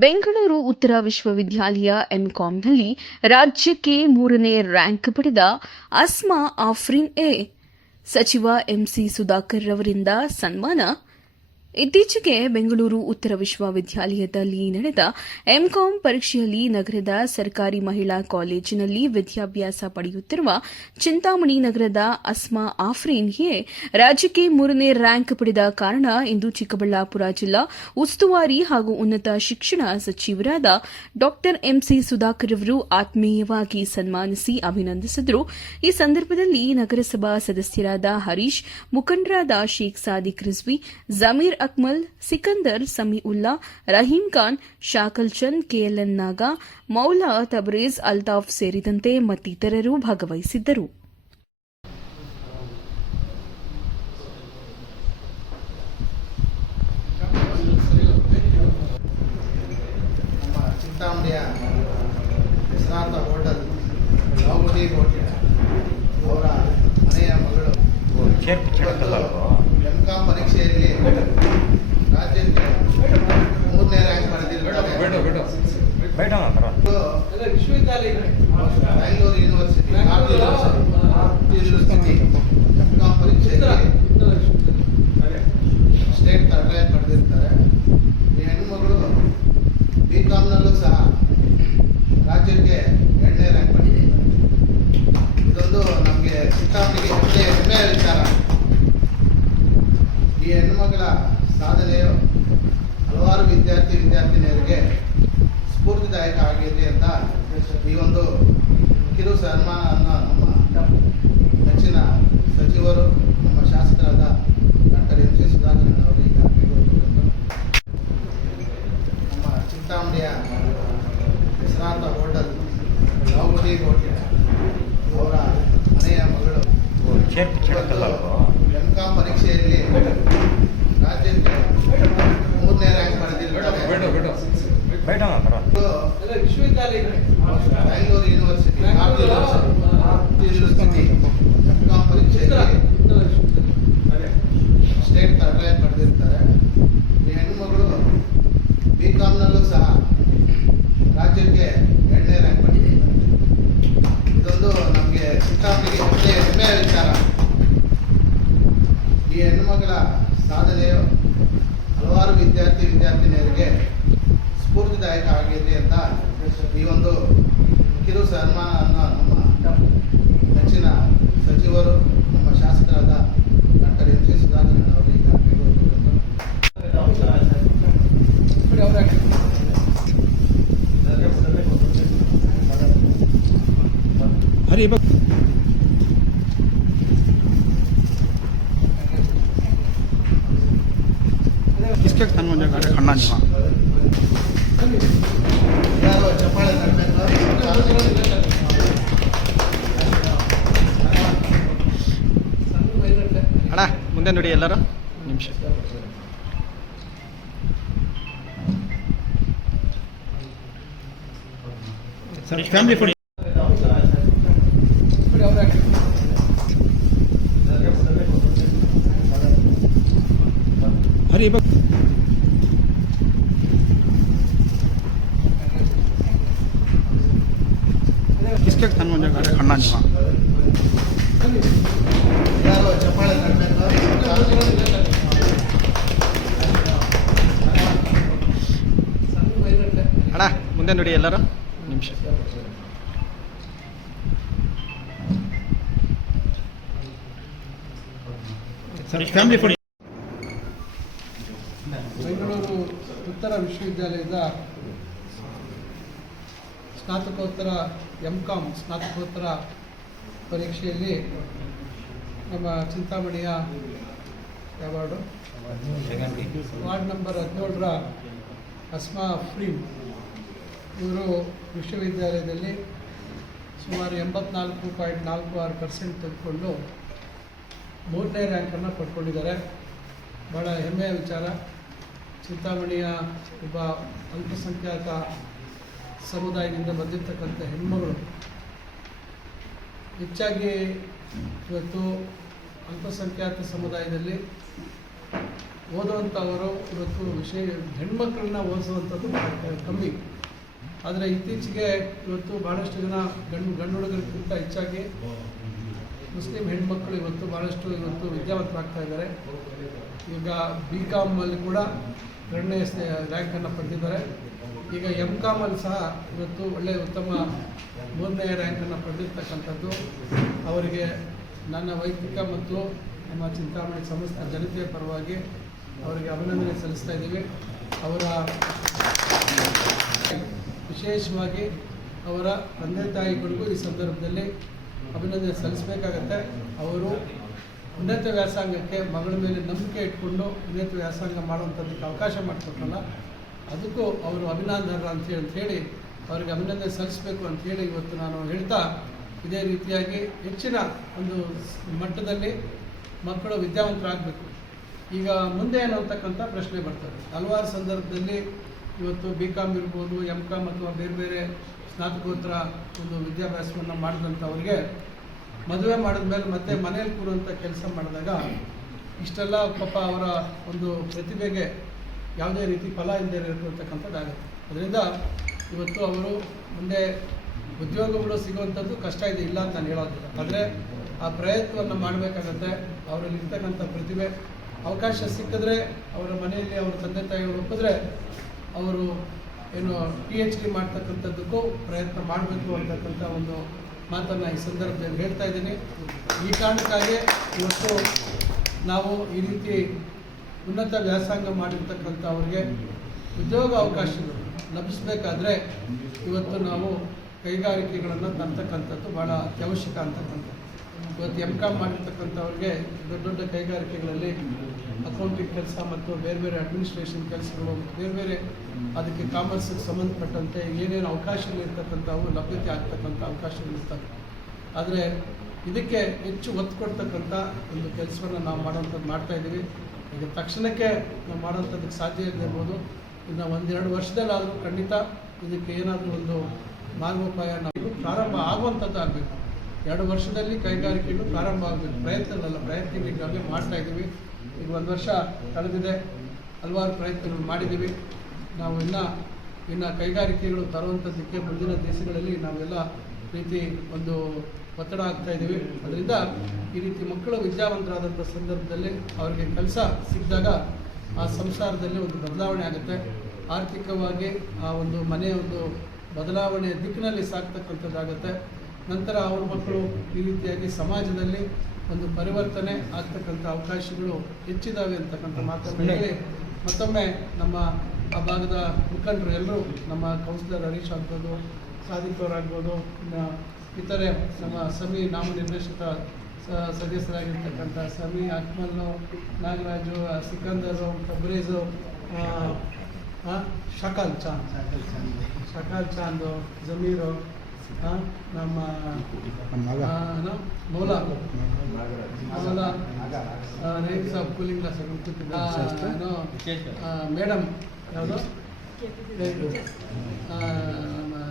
ಬೆಂಗಳೂರು ಉತ್ತರ ವಿಶ್ವವಿದ್ಯಾಲಯ ಎಂಕಾಂನಲ್ಲಿ ರಾಜ್ಯಕ್ಕೆ ಮೂರನೇ ರ್ಯಾಂಕ್ ಪಡೆದ ಅಸ್ಮಾ ಆಫ್ರಿನ್ ಎ. ಸಚಿವ ಎಂಸಿ ಸುಧಾಕರ್ ರವರಿಂದ ಸನ್ಮಾನ ಇತ್ತೀಚೆಗೆ ಬೆಂಗಳೂರು ಉತ್ತರ ವಿಶ್ವವಿದ್ಯಾಲಯದಲ್ಲಿ ನಡೆದ ಎಂಕಾಂ ಪರೀಕ್ಷೆಯಲ್ಲಿ ನಗರದ ಸರ್ಕಾರಿ ಮಹಿಳಾ ಕಾಲೇಜಿನಲ್ಲಿ ವಿದ್ಯಾಭ್ಯಾಸ ಪಡೆಯುತ್ತಿರುವ ಚಿಂತಾಮಣಿ ನಗರದ ಅಸ್ಮಾ ಆಫ್ರೇನ್ಗೆ ರಾಜ್ಯಕ್ಕೆ ಮೂರನೇ ರ್ಯಾಂಕ್ ಪಡೆದ ಕಾರಣ ಇಂದು ಚಿಕ್ಕಬಳ್ಳಾಪುರ ಜಿಲ್ಲಾ ಉಸ್ತುವಾರಿ ಹಾಗೂ ಉನ್ನತ ಶಿಕ್ಷಣ ಸಚಿವರಾದ ಡಾ ಎಂಸಿ ಸುಧಾಕರ್ ಅವರು ಆತ್ಮೀಯವಾಗಿ ಸನ್ಮಾನಿಸಿ ಅಭಿನಂದಿಸಿದರು. ಈ ಸಂದರ್ಭದಲ್ಲಿ ನಗರಸಭಾ ಸದಸ್ಯರಾದ ಹರೀಶ್, ಮುಖಂಡರಾದ ಶೇಖ್ ಸಾದಿಕ್ ರಿಜ್ವಿ, ಜಮೀರ್ ಅಕ್ಮಲ್, ಸಿಕಂದರ್ ಸಮೀಉಲ್ಲಾ ರಹೀಂ ಖಾನ್, ಶಾಕಲ್ ಚಂದ್ ಕೆಎಲ್ಎನ್ ನಾಗಾ, ಮೌಲಾ ತಬರೇಜ್, ಅಲ್ತಾಫ್ ಸೇರಿದಂತೆ ಮತ್ತಿತರರು ಭಾಗವಹಿಸಿದ್ದರು. ಹೋಟೆಲ್ ಲಾವುಡಿ ಹೋಟೆಲ್ ಅವರ ಮನೆಯ ಮಗಳು ಚೇರ್ ಪಿಚ್ಚಡಕ್ಕಲ್ಲ ಎಂ ಕಾಮ್ ಪರೀಕ್ಷೆಯಲ್ಲಿ ರಾಜ್ಯಕ್ಕೆ ಮೂರನೇ ರ್ಯಾಂಕ್ ಪಡೆದಿರುತ್ತಾರೆ ಬೇಡ ಅಂತಾರ ಬ್ಯಾಂಗ್ಳೂರು ಯೂನಿವರ್ಸಿಟಿ ನಾರ್ತ್ ಯೂನಿವರ್ಸಿಟಿ ಪರೀಕ್ಷೆಯಲ್ಲಿ ಸ್ಟೇಟ್ ರ್ಯಾಂಕ್ ಪಡೆದಿರ್ತಾರೆ. ಈ ಹೆಣ್ಮಗಳು ಬಿ ಕಾಮ್ನಲ್ಲೂ ಸಹ ರಾಜ್ಯಕ್ಕೆ ಎರಡನೇ ರ್ಯಾಂಕ್ ಪಡೆದಿರ್ತಾರೆ ಇದೊಂದು ನಮಗೆ ಚಿಂತಾಮಣಿಗೆ ಹೆಮ್ಮೆ ಹೆಮ್ಮೆಯ ವಿಚಾರ. ಈ ಹೆಣ್ಣುಮಗಳ ಸಾಧನೆಯು ಹಲವಾರು ವಿದ್ಯಾರ್ಥಿ ವಿದ್ಯಾರ್ಥಿನಿಯರಿಗೆ ಸ್ಫೂರ್ತಿದಾಯಕ ಆಗಿದೆ ಅಂತ ಈ ಒಂದು ಕಿರು ಸನ್ಮಾನವನ್ನು ನಮ್ಮ ನೆಚ್ಚಿನ ಸಚಿವರು ನಮ್ಮ ಶಾಸಕರಾದ ಡಾಕ್ಟರ್ ಎಂ ಸಿ ಸುಧಾಕರ್ ಅವರು ಈಗ ನಮ್ಮ ಚಿಂತಾಮಣಿಯ ಹೆಸರಾಂತ ಹೋಟೆಲ್ ಲಾವುಡಿ ಹೋಟೆಲ್ ಅವರ ಮನೆಯ ಮಗಳು. ಎಂಕಾಂ ಎಂ ಪರೀಕ್ಷೆಯಲ್ಲಿ ರಾಜ್ಯಕ್ಕೆ ಮೂರನೇ ರ್ಯಾಂಕ್ ಪಡೆದಿರುತ್ತಾರೆ. ಬೇಡ ಅಂತಾರ ಬ್ಯಾಂಗ್ಳೂರು ಯೂನಿವರ್ಸಿಟಿ ಸ್ಟೇಟ್ ರ್ಯಾಂಕ್ ಪಡೆದಿರ್ತಾರೆ. ಈ ಹೆಣ್ಣುಮಗಳು ಬಿ ಕಾಮ್ನಲ್ಲೂ ಸಹ ರಾಜ್ಯಕ್ಕೆ ಎರಡನೇ ರ್ಯಾಂಕ್ ಪಡೆದಿರ್ತಾರೆ ಇದೊಂದು ನಮಗೆ ಚಿಂತಾಮಣಿಗೆ ಹೆಮ್ಮೆ ಹೆಮ್ಮೆಯ ವಿಚಾರ. ಈ ಹೆಣ್ಣುಮಗಳ ಸಾಧನೆಯು ಹಲವಾರು ವಿದ್ಯಾರ್ಥಿ ವಿದ್ಯಾರ್ಥಿನಿಯರಿಗೆ ಸ್ಫೂರ್ತಿದಾಯಕ ಆಗಿದೆ ಅಂತ ಈ ಒಂದು ಕಿರು ಸನ್ಮಾನವನ್ನು ನಮ್ಮ ನೆಚ್ಚಿನ ಸಚಿವರು ನಮ್ಮ ಶಾಸಕರಾದ ಡಾಕ್ಟರ್ ಎಂ ಸಿ ಸುಧಾಕರ್ ಅವರು ಈಗ ಕೈಗೊಳ್ಳುತ್ತಿರುವುದು हरी बघ इसके खान म्हणजे गाडी खंडा निवा ಯಾರು ಚಪ್ಪಾಳೆ ತರಬೇಕು ಅಣ್ಣ ಮುಂದೆ ನೋಡಿ ಎಲ್ಲರೂ. ನಿಮಿಷ. ಫ್ಯಾಮಿಲಿ ಫುಡ್ हरी ಮುಂದೆ ನೋಡಿ ಎಲ್ಲರೂ. ನಿಮಿಷ. ಬೆಂಗಳೂರು ಉತ್ತರ ವಿಶ್ವವಿದ್ಯಾಲಯದ ಸ್ನಾತಕೋತ್ತರ ಎಂ ಕಾಮ್ ಸ್ನಾತಕೋತ್ತರ ಪರೀಕ್ಷೆಯಲ್ಲಿ ನಮ್ಮ ಚಿಂತಾಮಣಿಯ ಅವಾರ್ಡು. ವಾರ್ಡ್ ನಂಬರ್ ಹದಿನೇಳರ ಅಸ್ಮಾ ಅಫ್ರೀನ್. ಇವರು ವಿಶ್ವವಿದ್ಯಾಲಯದಲ್ಲಿ ಸುಮಾರು ಎಂಬತ್ನಾಲ್ಕು ಪಾಯಿಂಟ್ ನಾಲ್ಕು ಆರು ಪರ್ಸೆಂಟ್ ತೆಗೆದುಕೊಂಡು ಮೂರನೇ ರ್ಯಾಂಕನ್ನು ಪಡ್ಕೊಂಡಿದ್ದಾರೆ. ಭಾಳ ಹೆಮ್ಮೆಯ ವಿಚಾರ. ಚಿಂತಾಮಣಿಯ ಒಬ್ಬ ಅಲ್ಪಸಂಖ್ಯಾತ ಸಮುದಾಯದಿಂದ ಬಂದಿರತಕ್ಕಂಥ ಹೆಣ್ಮಗಳು. ಹೆಚ್ಚಾಗಿ ಇವತ್ತು ಅಲ್ಪಸಂಖ್ಯಾತ ಸಮುದಾಯದಲ್ಲಿ ಓದುವಂಥವರು ಇವತ್ತು ವಿಷಯ ಹೆಣ್ಮಕ್ಳನ್ನ ಓದಿಸುವಂಥದ್ದು ಕಮ್ಮಿ. ಆದರೆ ಇತ್ತೀಚೆಗೆ ಇವತ್ತು ಭಾಳಷ್ಟು ಜನ ಗಂಡು ಗಂಡು ಹುಡುಗರಿಗಿಂತ ಹೆಚ್ಚಾಗಿ ಮುಸ್ಲಿಂ ಹೆಣ್ಮಕ್ಳು ಇವತ್ತು ಭಾಳಷ್ಟು ಇವತ್ತು ವಿದ್ಯಾವಂತರಾಗ್ತಾ ಇದ್ದಾರೆ. ಈಗ ಬಿ ಕಾಮಲ್ಲಿ ಕೂಡ ಎರಡನೇ ರ್ಯಾಂಕನ್ನು ಪಡೆದಿದ್ದಾರೆ. ಈಗ ಎಂ ಕಾಮಲ್ಲಿ ಸಹ ಇವತ್ತು ಒಳ್ಳೆಯ ಉತ್ತಮ ಮೂರನೇ ರ್ಯಾಂಕನ್ನು ಪಡೆದಿರ್ತಕ್ಕಂಥದ್ದು. ಅವರಿಗೆ ನನ್ನ ವೈಯಕ್ತಿಕ ಮತ್ತು ನಮ್ಮ ಚಿಂತಾಮಣಿ ಸಂಸ್ಥೆ ಜನತೆಯ ಪರವಾಗಿ ಅವರಿಗೆ ಅಭಿನಂದನೆ ಸಲ್ಲಿಸ್ತಾ ಇದ್ದೀವಿ. ಅವರ ವಿಶೇಷವಾಗಿ ಅವರ ತಂದೆ ತಾಯಿಗಳಿಗೂ ಈ ಸಂದರ್ಭದಲ್ಲಿ ಅಭಿನಂದನೆ ಸಲ್ಲಿಸಬೇಕಾಗತ್ತೆ. ಅವರು ಉನ್ನತ ವ್ಯಾಸಂಗಕ್ಕೆ ಮಗಳ ಮೇಲೆ ನಂಬಿಕೆ ಇಟ್ಕೊಂಡು ಉನ್ನತ ವ್ಯಾಸಂಗ ಮಾಡುವಂಥದ್ದಕ್ಕೆ ಅವಕಾಶ ಮಾಡಿಕೊಟ್ರಲ್ಲ, ಅದಕ್ಕೂ ಅವರು ಅಭಿನಂದನರ ಅಂತೇಳಿ ಅಂತೇಳಿ ಅವರಿಗೆ ಅಭಿನಂದನೆ ಸಲ್ಲಿಸಬೇಕು ಅಂತೇಳಿ ಇವತ್ತು ನಾನು ಹೇಳ್ತಾ ಇದೇ ರೀತಿಯಾಗಿ ಹೆಚ್ಚಿನ ಒಂದು ಮಟ್ಟದಲ್ಲಿ ಮಕ್ಕಳು ವಿದ್ಯಾವಂತರಾಗಬೇಕು. ಈಗ ಮುಂದೆ ಏನು ಅಂತಕ್ಕಂಥ ಪ್ರಶ್ನೆ ಬರ್ತದೆ. ಹಲವಾರು ಸಂದರ್ಭದಲ್ಲಿ ಇವತ್ತು ಬಿ ಕಾಮ್ ಇರ್ಬೋದು ಎಂ ಕಾಮ್ ಅಥವಾ ಬೇರೆ ಬೇರೆ ಸ್ನಾತಕೋತ್ತರ ಒಂದು ವಿದ್ಯಾಭ್ಯಾಸವನ್ನು ಮಾಡಿದಂಥವ್ರಿಗೆ ಮದುವೆ ಮಾಡಿದ ಮೇಲೆ ಮತ್ತೆ ಮನೇಲಿ ಕೂರುವಂಥ ಕೆಲಸ ಮಾಡಿದಾಗ ಇಷ್ಟೆಲ್ಲ ಪಾಪ ಅವರ ಒಂದು ಪ್ರತಿಭೆಗೆ ಯಾವುದೇ ರೀತಿ ಫಲ ಇಲ್ಲದೆ ಇರತಕ್ಕಂಥದ್ದಾಗುತ್ತೆ. ಅದರಿಂದ ಇವತ್ತು ಅವರು ಮುಂದೆ ಉದ್ಯೋಗಗಳು ಸಿಗುವಂಥದ್ದು ಕಷ್ಟ ಇದೆ, ಇಲ್ಲ ಅಂತ ನಾನು ಹೇಳೋದಿಲ್ಲ. ಆದರೆ ಆ ಪ್ರಯತ್ನವನ್ನು ಮಾಡಬೇಕಾಗತ್ತೆ. ಅವರಲ್ಲಿ ಇರ್ತಕ್ಕಂಥ ಪ್ರತಿಭೆ, ಅವಕಾಶ ಸಿಕ್ಕಿದ್ರೆ ಅವರ ಮನೆಯಲ್ಲಿ ಅವರ ತಂದೆ ತಾಯಿಗಳು ಒಪ್ಪಿದ್ರೆ ಅವರು ಏನು ಪಿ ಎಚ್ ಡಿ ಮಾಡ್ತಕ್ಕಂಥದ್ದಕ್ಕೂ ಪ್ರಯತ್ನ ಮಾಡಬೇಕು ಅಂತಕ್ಕಂಥ ಒಂದು ಮಾತನ್ನು ಈ ಸಂದರ್ಭದಲ್ಲಿ ಹೇಳ್ತಾ ಇದ್ದೀನಿ. ಈ ಕಾರಣಕ್ಕಾಗಿ ಇವತ್ತು ನಾವು ಈ ರೀತಿ ಉನ್ನತ ವ್ಯಾಸಂಗ ಮಾಡಿರ್ತಕ್ಕಂಥ ಅವರಿಗೆ ಉದ್ಯೋಗ ಅವಕಾಶಗಳು ಲಭಿಸಬೇಕಾದ್ರೆ ಇವತ್ತು ನಾವು ಕೈಗಾರಿಕೆಗಳನ್ನು ತರ್ತಕ್ಕಂಥದ್ದು ಭಾಳ ಅತ್ಯವಶ್ಯಕ ಅಂತಕ್ಕಂಥದ್ದು. ಇವತ್ತು ಎಂ ಕಾಮ್ ಮಾಡಿರ್ತಕ್ಕಂಥವ್ರಿಗೆ ದೊಡ್ಡ ದೊಡ್ಡ ಕೈಗಾರಿಕೆಗಳಲ್ಲಿ ಅಕೌಂಟಿಂಗ್ ಕೆಲಸ ಮತ್ತು ಬೇರೆ ಬೇರೆ ಅಡ್ಮಿನಿಸ್ಟ್ರೇಷನ್ ಕೆಲಸಗಳು, ಬೇರೆ ಬೇರೆ ಅದಕ್ಕೆ ಕಾಮರ್ಸ್ಗೆ ಸಂಬಂಧಪಟ್ಟಂತೆ ಏನೇನು ಅವಕಾಶಗಳು ಇರ್ತಕ್ಕಂಥವು, ಲಭ್ಯತೆ ಆಗ್ತಕ್ಕಂಥ ಅವಕಾಶಗಳು ಇರ್ತವೆ. ಆದರೆ ಇದಕ್ಕೆ ಹೆಚ್ಚು ಒತ್ತು ಕೊಡ್ತಕ್ಕಂಥ ಒಂದು ಕೆಲಸವನ್ನು ನಾವು ಮಾಡೋವಂಥದ್ದು ಮಾಡ್ತಾ ಇದ್ದೀವಿ ಈಗ ತಕ್ಷಣಕ್ಕೆ ನಾವು ಮಾಡೋವಂಥದ್ದಕ್ಕೆ ಸಾಧ್ಯ ಇಲ್ಲದೆ ಇರ್ಬೋದು. ಇನ್ನು ಒಂದೆರಡು ವರ್ಷದಲ್ಲಾದರೂ ಖಂಡಿತ ಇದಕ್ಕೆ ಏನಾದರೂ ಒಂದು ಮಾರ್ಗೋಪಾಯ ನಾವು ಪ್ರಾರಂಭ ಆಗುವಂಥದ್ದು ಆಗಬೇಕು ಎರಡು ವರ್ಷದಲ್ಲಿ ಕೈಗಾರಿಕೆಗಳು ಪ್ರಾರಂಭ ಆಗಬೇಕು. ಪ್ರಯತ್ನಗಳಲ್ಲ ಪ್ರಯತ್ನಗಳಿಗಾಗಿ ಮಾಡ್ತಾ ಇದ್ದೀವಿ. ಈಗ ಒಂದು ವರ್ಷ ಕಳೆದಿದೆ. ಹಲವಾರು ಪ್ರಯತ್ನಗಳು ಮಾಡಿದ್ದೀವಿ. ನಾವು ಇನ್ನು ಇನ್ನು ಕೈಗಾರಿಕೆಗಳು ತರುವಂಥದ್ದಕ್ಕೆ ಮುಂದಿನ ದೇಶಗಳಲ್ಲಿ ನಾವೆಲ್ಲ ರೀತಿ ಒಂದು ಒತ್ತಡ ಆಗ್ತಾ ಇದ್ದೀವಿ. ಅದರಿಂದ ಈ ರೀತಿ ಮಕ್ಕಳು ವಿದ್ಯಾವಂತರಾದಂಥ ಸಂದರ್ಭದಲ್ಲಿ ಅವರಿಗೆ ಕೆಲಸ ಸಿಕ್ಕಿದಾಗ ಆ ಸಂಸಾರದಲ್ಲಿ ಒಂದು ಬದಲಾವಣೆ ಆಗುತ್ತೆ. ಆರ್ಥಿಕವಾಗಿ ಆ ಒಂದು ಮನೆಯ ಒಂದು ಬದಲಾವಣೆಯ ದಿಕ್ಕಿನಲ್ಲಿ ಸಾಕ್ತಕ್ಕಂಥದ್ದಾಗುತ್ತೆ. ನಂತರ ಅವ್ರ ಮಕ್ಕಳು ಈ ರೀತಿಯಾಗಿ ಸಮಾಜದಲ್ಲಿ ಒಂದು ಪರಿವರ್ತನೆ ಆಗ್ತಕ್ಕಂಥ ಅವಕಾಶಗಳು ಹೆಚ್ಚಿದಾವೆ ಅಂತಕ್ಕಂಥ ಮಾತನ್ನು ಹೇಳಿ ಮತ್ತೊಮ್ಮೆ ನಮ್ಮ ಆ ಭಾಗದ ಮುಖಂಡರು ಎಲ್ಲರೂ ನಮ್ಮ ಕೌನ್ಸಿಲರ್ ಹರೀಶ್ ಆಗ್ಬೋದು ಇನ್ನು ಇತರೆ ನಮ್ಮ ಸಮಿ ನಾಮನಿರ್ದೇಶಿತ ಸ- ಸದಸ್ಯರಾಗಿರ್ತಕ್ಕಂಥ ಸಮಿ ಅಕ್ಮಲ್ಲು ನಾಗರಾಜು ಸಿಕಂದರು ಕಬ್ರೇಜು ಶಕಲ್ ಚಾಂದ್. ಶಕಲ್ ಚಾಂದು. ಜಮೀರು ನಮ್ಮ? ಮೌಲಾ ಮೌಲಾ ನೇಮ್ ಸಾಬ್ ಕೂಲಿಂಗ್ ಗ್ಲಾಸ್ ಏನು ಮೇಡಮ್ ಯಾವುದು?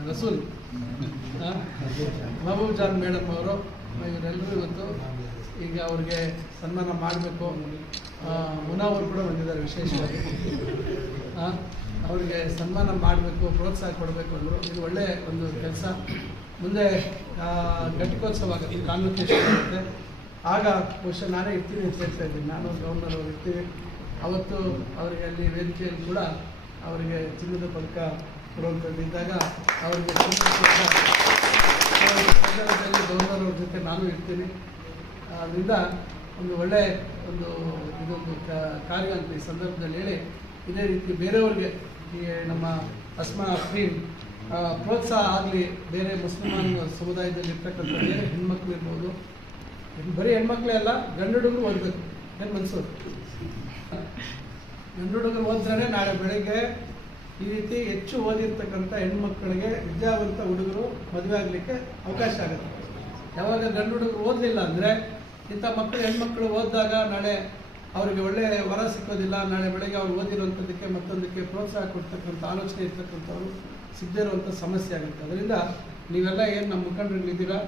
ರಸೂಲ್. ಮಹಬೂಬ್ ಜಾನ್ ಮೇಡಮ್ ಅವರು ಇವರೆಲ್ಲರೂ ಇವತ್ತು ಈಗ ಅವ್ರಿಗೆ ಸನ್ಮಾನ ಮಾಡಬೇಕು. ಮುನಾವರು ಕೂಡ ಬಂದಿದ್ದಾರೆ ವಿಶೇಷವಾಗಿ. ಆ, ಅವ್ರಿಗೆ ಸನ್ಮಾನ ಮಾಡಬೇಕು, ಪ್ರೋತ್ಸಾಹ ಕೊಡಬೇಕು ಅಂದರು. ಇದು ಒಳ್ಳೆಯ ಒಂದು ಕೆಲಸ. ಮುಂದೆ ಘಟಿಕೋತ್ಸವ ಆಗುತ್ತೆ, ಕಾನ್ವಕೇಶನ್ ಆಗುತ್ತೆ. ಆಗ ಬಹುಶಃ ನಾನೇ ಇರ್ತೀನಿ ಅಂತ ಹೇಳ್ತಾ ಇದ್ದೀನಿ. ನಾನು ಗೌರ್ನರ್ ಅವರು ಇರ್ತೀನಿ ಅವತ್ತು ಅವರಿಗೆ ಅಲ್ಲಿ ವೇದಿಕೆಯಲ್ಲಿ ಕೂಡ ಅವರಿಗೆ ಚಿನ್ನದ ಪದಕ ಕೊಡುವಂಥದ್ದು ಇದ್ದಾಗ ಅವರಿಗೆ ಸಂದರ್ಭದಲ್ಲಿ ಗವರ್ನರ್ ಅವ್ರ ಜೊತೆ ನಾನು ಇರ್ತೀನಿ. ಅದರಿಂದ ಒಂದು ಒಳ್ಳೆಯ ಒಂದು, ಇದೊಂದು ಕಾರ್ಯ ಅಂತ ಈ ಸಂದರ್ಭದಲ್ಲಿ ಹೇಳಿ, ಇದೇ ರೀತಿ ಬೇರೆಯವ್ರಿಗೆ ಈ ನಮ್ಮ ಅಸ್ಮಾ ಅಫ್ರೀನ್ ಪ್ರೋತ್ಸಾಹ ಆಗಲಿ ಬೇರೆ ಮುಸ್ಲಿಮಾನ್ ಸಮುದಾಯದಲ್ಲಿ ಇರ್ತಕ್ಕಂಥ ಬೇರೆ ಹೆಣ್ಮಕ್ಳು ಇರ್ಬೋದು. ಬರೀ ಹೆಣ್ಮಕ್ಳೇ ಅಲ್ಲ, ಗಂಡು ಹುಡುಗರು ಓದಬೇಕು. ಏನು ಮನ್ಸೋದು ಗಂಡು ಹುಡುಗರು ನಾಳೆ ಬೆಳಗ್ಗೆ ಈ ರೀತಿ ಹೆಚ್ಚು ಓದಿರ್ತಕ್ಕಂಥ ಹೆಣ್ಮಕ್ಳಿಗೆ ವಿದ್ಯಾವಂತ ಹುಡುಗರು ಮದುವೆ ಆಗಲಿಕ್ಕೆ ಅವಕಾಶ ಆಗುತ್ತೆ. ಯಾವಾಗ ಗಂಡು ಓದಲಿಲ್ಲ ಅಂದರೆ ಇಂಥ ಮಕ್ಕಳು ಹೆಣ್ಮಕ್ಳು ಓದಿದಾಗ ನಾಳೆ ಅವರಿಗೆ ಒಳ್ಳೆ ವರ ಸಿಕ್ಕೋದಿಲ್ಲ, ನಾಳೆ ಬೆಳಗ್ಗೆ ಅವ್ರು ಓದಿರುವಂಥದ್ದಕ್ಕೆ ಮತ್ತೊಂದಕ್ಕೆ ಪ್ರೋತ್ಸಾಹ ಕೊಡ್ತಕ್ಕಂಥ ಆಲೋಚನೆ ಇರ್ತಕ್ಕಂಥವ್ರು ಸಿಗದೇ ಇರುವಂಥ ಸಮಸ್ಯೆ ಆಗುತ್ತೆ. ಅದರಿಂದ ನೀವೆಲ್ಲ ಏನು ನಮ್ಮ ಮುಖಂಡರುಗಳಿದ್ದೀರಾ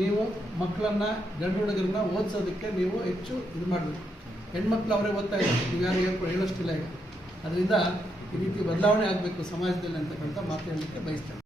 ನೀವು ಮಕ್ಕಳನ್ನು, ಗಂಡು ಹುಡುಗರನ್ನ ಓದಿಸೋದಕ್ಕೆ ನೀವು ಹೆಚ್ಚು ಇದು ಮಾಡಬೇಕು. ಹೆಣ್ಮಕ್ಳು ಅವರೇ ಓದ್ತಾ ಇದ್ದಾರೆ, ನೀವು ಯಾರು ಹೇಳ್ಕೊ, ಹೇಳೋಷ್ಟಿಲ್ಲ ಈಗ. ಅದರಿಂದ ಈ ರೀತಿ ಬದಲಾವಣೆ ಆಗಬೇಕು ಸಮಾಜದಲ್ಲಿ ಅಂತಕ್ಕಂಥ ಮಾತು ಹೇಳಲಿಕ್ಕೆ ಬಯಸ್ತೇನೆ.